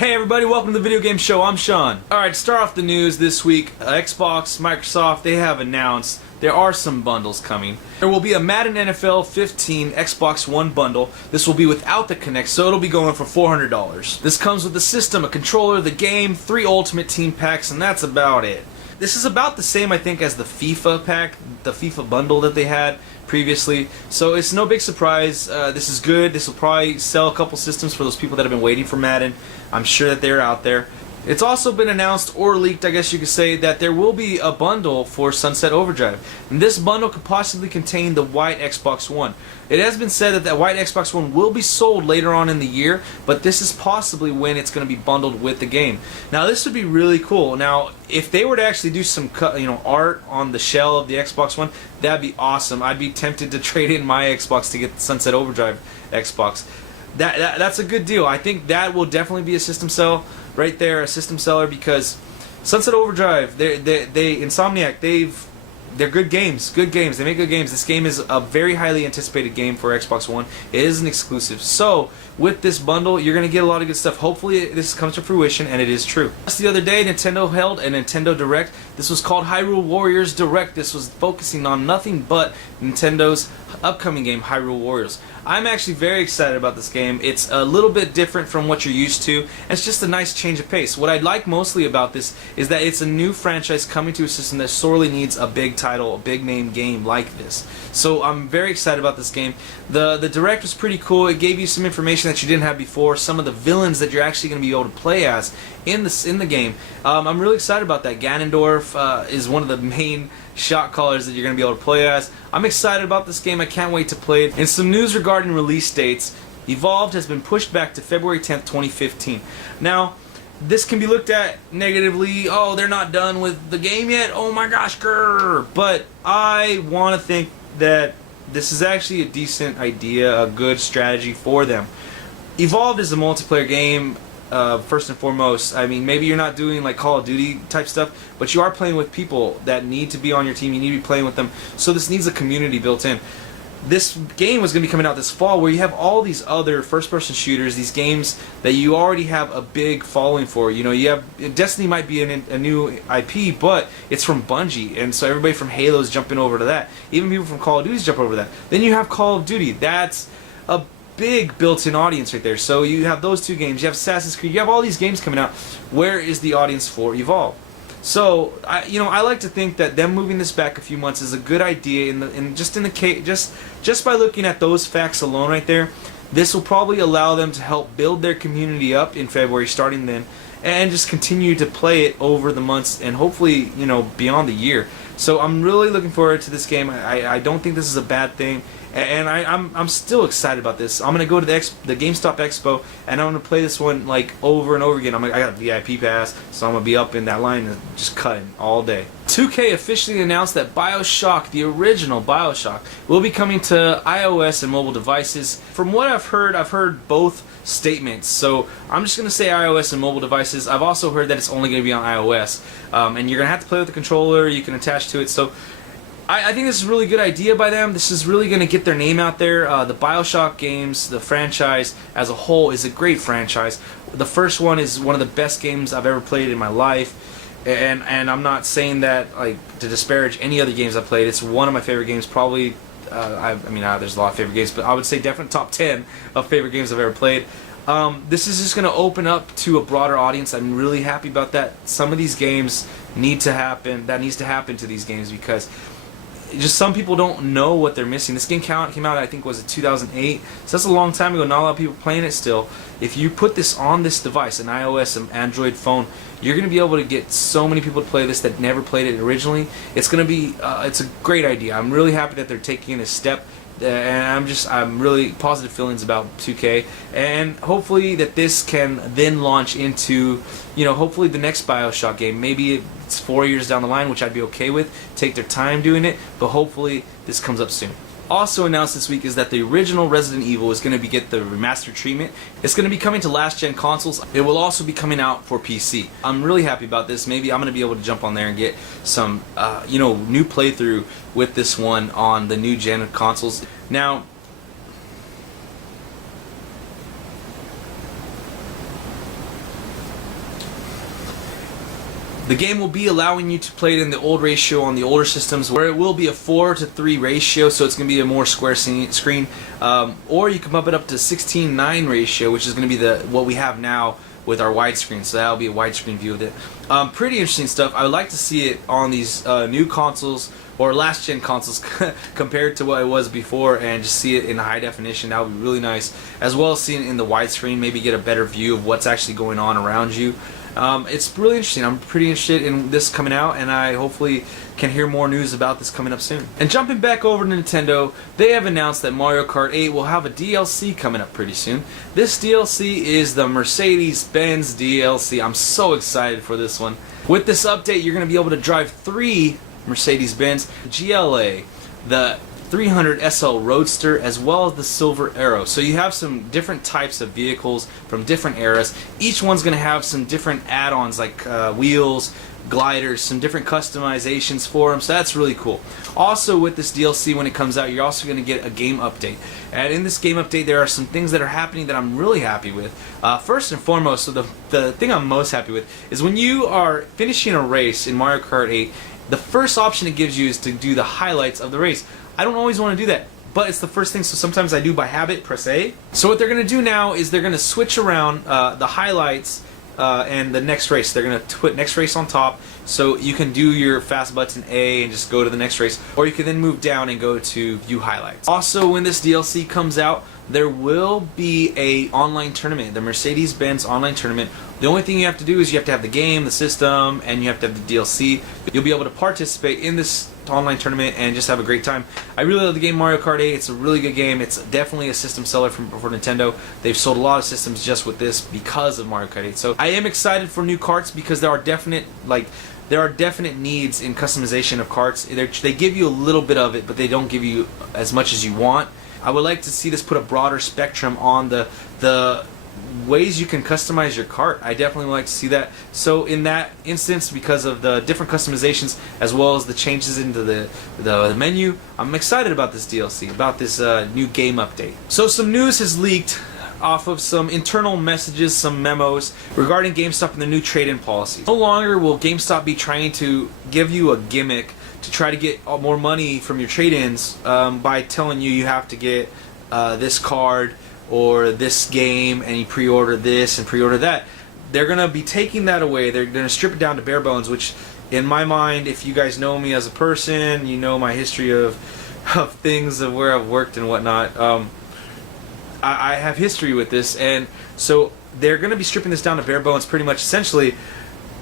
Hey everybody, welcome to the Video Game Show. I'm Sean. Alright, to start off the news this week, Xbox, Microsoft, they have announced there are some bundles coming. There will be a Madden NFL 15 Xbox One bundle. This will be without the Kinect, so it'll be going for $400. This comes with the system, a controller, the game, 3 Ultimate Team packs, and that's about it. This is about the same, I think, as the FIFA pack, the FIFA bundle that they had previously. So it's no big surprise. This is good. This will probably sell a couple systems for those people that have been waiting for Madden. I'm sure that they're out there. It's also been announced, or leaked, I guess you could say, that there will be a bundle for Sunset Overdrive. And this bundle could possibly contain the white Xbox One. It has been said that that white Xbox One will be sold later on in the year, but this is possibly when it's going to be bundled with the game. Now, this would be really cool. Now, if they were to actually do some art on the shell of the Xbox One, that'd be awesome. I'd be tempted to trade in my Xbox to get the Sunset Overdrive Xbox. That's a good deal. I think that will definitely be a system sell right there, a system seller, because Sunset Overdrive, Insomniac, they're good games. They make good games. This game is a very highly anticipated game for Xbox One. It is an exclusive. So with this bundle, you're going to get a lot of good stuff. Hopefully this comes to fruition, and it is true. Just the other day, Nintendo held a Nintendo Direct. This was called Hyrule Warriors Direct. This was focusing on nothing but Nintendo's upcoming game, Hyrule Warriors. I'm actually very excited about this game. It's a little bit different from what you're used to, and it's just a nice change of pace. What I like mostly about this is that it's a new franchise coming to a system that sorely needs a big title, a big name game like this. So I'm very excited about this game. The Direct was pretty cool. It gave you some information that you didn't have before, some of the villains that you're actually going to be able to play as in the game. I'm really excited about that. Ganondorf is one of the main shot callers that you're going to be able to play as. I'm excited about this game. I can't wait to play it. And some news regarding release dates. Evolved has been pushed back to February 10th, 2015. Now, this can be looked at negatively. Oh, they're not done with the game yet. Oh my gosh, grrr. But I want to think that this is actually a decent idea, a good strategy for them. Evolved is a multiplayer game. First and foremost, I mean, maybe you're not doing like Call of Duty type stuff, but you are playing with people that need to be on your team. You need to be playing with them, so this needs a community built in. This game was going to be coming out this fall, where you have all these other first-person shooters, these games that you already have a big following for. You know, you have Destiny might be a new IP, but it's from Bungie, and so everybody from Halo's jumping over to that. Even people from Call of Duty's jump over to that. Then you have Call of Duty. That's a big built-in audience right there. So you have those two games. You have Assassin's Creed. You have all these games coming out. Where is the audience for Evolve? So I like to think that them moving this back a few months is a good idea. Just by looking at those facts alone right there, this will probably allow them to help build their community up in February, starting then, and just continue to play it over the months and hopefully beyond the year. So I'm really looking forward to this game. I don't think this is a bad thing. And I'm still excited about this. I'm gonna go to the GameStop Expo, and I'm gonna play this one like over and over again. I got a VIP pass, so I'm gonna be up in that line and just cutting all day. 2K officially announced that BioShock, the original BioShock, will be coming to iOS and mobile devices. From what I've heard both statements. So I'm just gonna say iOS and mobile devices. I've also heard that it's only gonna be on iOS, and you're gonna have to play with the controller. You can attach to it. So I think this is a really good idea by them. This is really going to get their name out there. The BioShock games, the franchise as a whole, is a great franchise. The first one is one of the best games I've ever played in my life. And I'm not saying that like to disparage any other games I've played. It's one of my favorite games, probably. There's a lot of favorite games, but I would say definitely top 10 of favorite games I've ever played. This is just going to open up to a broader audience. I'm really happy about that. Some of these games need to happen. That needs to happen to these games, because just some people don't know what they're missing. This game came out, I think, was it 2008? So that's a long time ago. Not a lot of people playing it still. If you put this on this device, an iOS, an Android phone, you're going to be able to get so many people to play this that never played it originally. It's going to be, it's a great idea. I'm really happy that they're taking a step. And I'm really positive feelings about 2K, and hopefully that this can then launch into, hopefully the next BioShock game. Maybe it's 4 years down the line, which I'd be okay with. Take their time doing it, but hopefully this comes up soon. Also announced this week is that the original Resident Evil is going to get the remastered treatment. It's going to be coming to last-gen consoles. It will also be coming out for PC. I'm really happy about this. Maybe I'm going to be able to jump on there and get some, new playthrough with this one on the new gen of consoles. Now, The game will be allowing you to play it in the old ratio on the older systems, where it will be a 4:3 ratio, so it's going to be a more square screen. Or you can bump it up to 16:9 ratio, which is going to be what we have now with our widescreen. So that'll be a widescreen view of it. Pretty interesting stuff. I would like to see it on these new consoles or last gen consoles compared to what it was before, and just see it in high definition. That would be really nice, as well as seeing it in the widescreen, maybe get a better view of what's actually going on around you. It's really interesting. I'm pretty interested in this coming out, and I hopefully can hear more news about this coming up soon. And jumping back over to Nintendo, they have announced that Mario Kart 8 will have a DLC coming up pretty soon. This DLC is the Mercedes-Benz DLC. I'm so excited for this one. With this update, you're going to be able to drive 3 Mercedes-Benz GLA, the 300 SL Roadster, as well as the Silver Arrow. So you have some different types of vehicles from different eras. Each one's going to have some different add-ons like wheels, gliders, some different customizations for them, so that's really cool. Also, with this DLC, when it comes out, you're also going to get a game update. And in this game update, there are some things that are happening that I'm really happy with. First and foremost, so the thing I'm most happy with is when you are finishing a race in Mario Kart 8, the first option it gives you is to do the highlights of the race. I don't always want to do that, but it's the first thing, so sometimes I do by habit, press A. So what they're going to do now is they're going to switch around the highlights and the next race. They're going to put next race on top, so you can do your fast button A and just go to the next race, or you can then move down and go to view highlights. Also, when this DLC comes out, there will be a online tournament, the Mercedes-Benz online tournament. The only thing you have to do is you have to have the game, the system, and you have to have the DLC. You'll be able to participate in this online tournament and just have a great time. I really love the game Mario Kart 8. It's a really good game. It's definitely a system seller for Nintendo. They've sold a lot of systems just with this because of Mario Kart 8. So I am excited for new carts because there are definite needs in customization of carts. They give you a little bit of it, but they don't give you as much as you want. I would like to see this put a broader spectrum on the ways you can customize your cart. I definitely would like to see that. So in that instance, because of the different customizations as well as the changes into the menu, I'm excited about this DLC, about this new game update. So some news has leaked off of some internal messages, some memos regarding GameStop and their new trade-in policies. No longer will GameStop be trying to give you a gimmick to try to get more money from your trade-ins by telling you have to get this card or this game, and you pre-order this and pre-order that. They're going to be taking that away. They're going to strip it down to bare bones, which in my mind, if you guys know me as a person, you know my history of things, of where I've worked and whatnot. I have history with this, and so they're going to be stripping this down to bare bones pretty much. Essentially,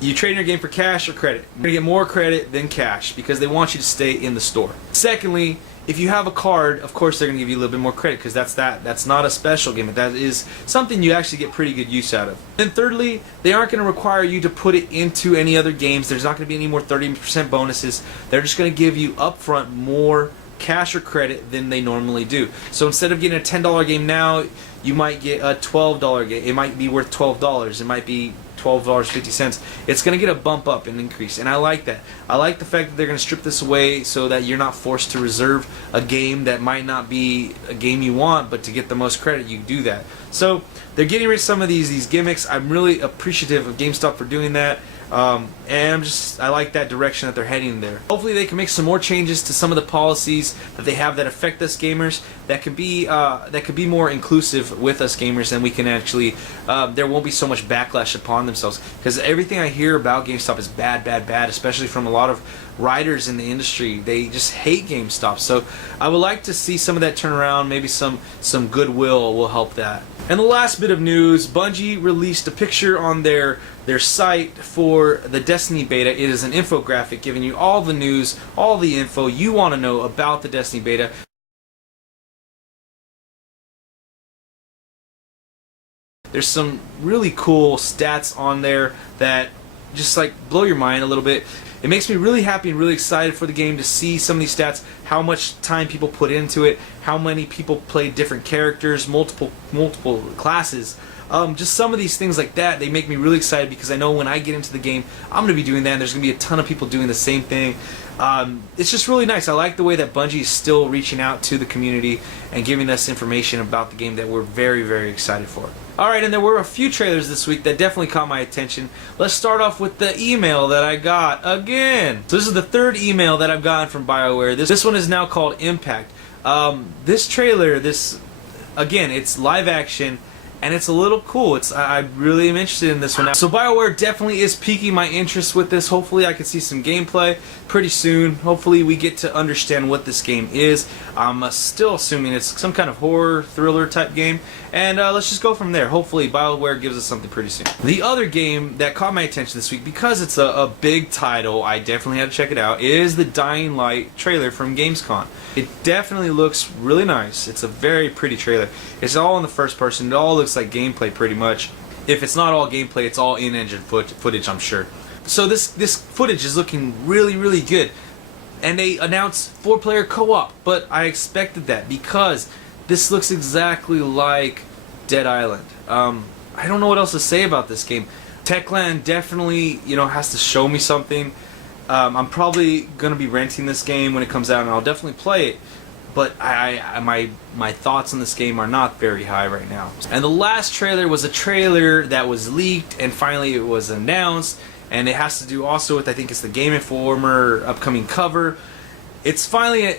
you trade in your game for cash or credit. You're going to get more credit than cash because they want you to stay in the store. Secondly, if you have a card, of course they're going to give you a little bit more credit because that's not a special game. That is something you actually get pretty good use out of. And thirdly, they aren't going to require you to put it into any other games. There's not going to be any more 30% bonuses. They're just going to give you upfront more cash or credit than they normally do. So instead of getting a $10 game now, you might get a $12 game. It might be worth $12. It might be $12.50. It's going to get a bump up, an increase, and I like that. I like the fact that they're going to strip this away so that you're not forced to reserve a game that might not be a game you want, but to get the most credit, you do that. So they're getting rid of some of these gimmicks. I'm really appreciative of GameStop for doing that. And I like that direction that they're heading there. Hopefully they can make some more changes to some of the policies that they have that affect us gamers, that could be more inclusive with us gamers, and we can actually there won't be so much backlash upon themselves, because everything I hear about GameStop is bad, especially from a lot of writers in the industry. They just hate GameStop. So I would like to see some of that turn around. Maybe some goodwill will help that. And the last bit of news, Bungie released a picture on their site for the Destiny beta. It is an infographic giving you all the news, all the info you want to know about the Destiny beta. There's some really cool stats on there that just like blow your mind a little bit. It makes me really happy and really excited for the game to see some of these stats, how much time people put into it, how many people play different characters, multiple classes. Just some of these things like that, they make me really excited because I know when I get into the game, I'm going to be doing that, and there's going to be a ton of people doing the same thing. It's just really nice. I like the way that Bungie is still reaching out to the community and giving us information about the game that we're very, very excited for. Alright, and there were a few trailers this week that definitely caught my attention. Let's start off with the email that I got again. So this is the third email that I've gotten from BioWare. This one is now called Impact. This trailer, again, it's live action, and it's a little cool. I really am interested in this one now. So BioWare definitely is piquing my interest with this. Hopefully I can see some gameplay pretty soon. Hopefully we get to understand what this game is. I'm still assuming it's some kind of horror thriller type game, and let's just go from there. Hopefully BioWare gives us something pretty soon. The other game that caught my attention this week, because it's a big title, I definitely had to check it out, is the Dying Light trailer from Gamescom. It definitely looks really nice. It's a very pretty trailer. It's all in the first person. It all looks like gameplay pretty much. If it's not all gameplay, it's all in-engine footage, I'm sure. So this footage is looking really, really good. And they announced 4-player co-op, but I expected that because this looks exactly like Dead Island. I don't know what else to say about this game. Techland definitely, has to show me something. I'm probably gonna be renting this game when it comes out, and I'll definitely play it. But my thoughts on this game are not very high right now. And the last trailer was a trailer that was leaked, and finally it was announced. And it has to do also with, I think it's the Game Informer upcoming cover. It's finally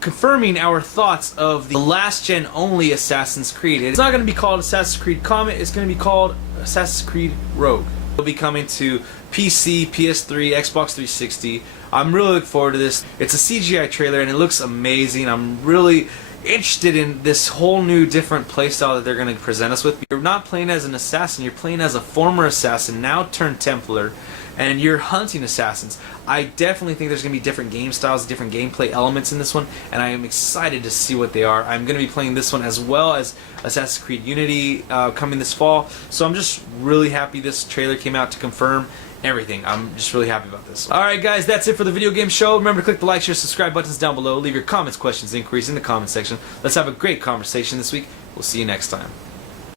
confirming our thoughts of the last-gen only Assassin's Creed. It's not going to be called Assassin's Creed Comet, it's going to be called Assassin's Creed Rogue. It'll be coming to PC, PS3, Xbox 360. I'm really looking forward to this. It's a CGI trailer and it looks amazing. I'm really interested in this whole new different playstyle that they're going to present us with. You're not playing as an assassin, you're playing as a former assassin, now turned Templar, and you're hunting assassins. I definitely think there's going to be different game styles, different gameplay elements in this one, and I am excited to see what they are. I'm going to be playing this one as well as Assassin's Creed Unity coming this fall, so I'm just really happy this trailer came out to confirm everything. I'm just really happy about this. Alright guys, that's it for the video game show. Remember to click the like, share, subscribe buttons down below. Leave your comments, questions, inquiries in the comment section. Let's have a great conversation this week. We'll see you next time.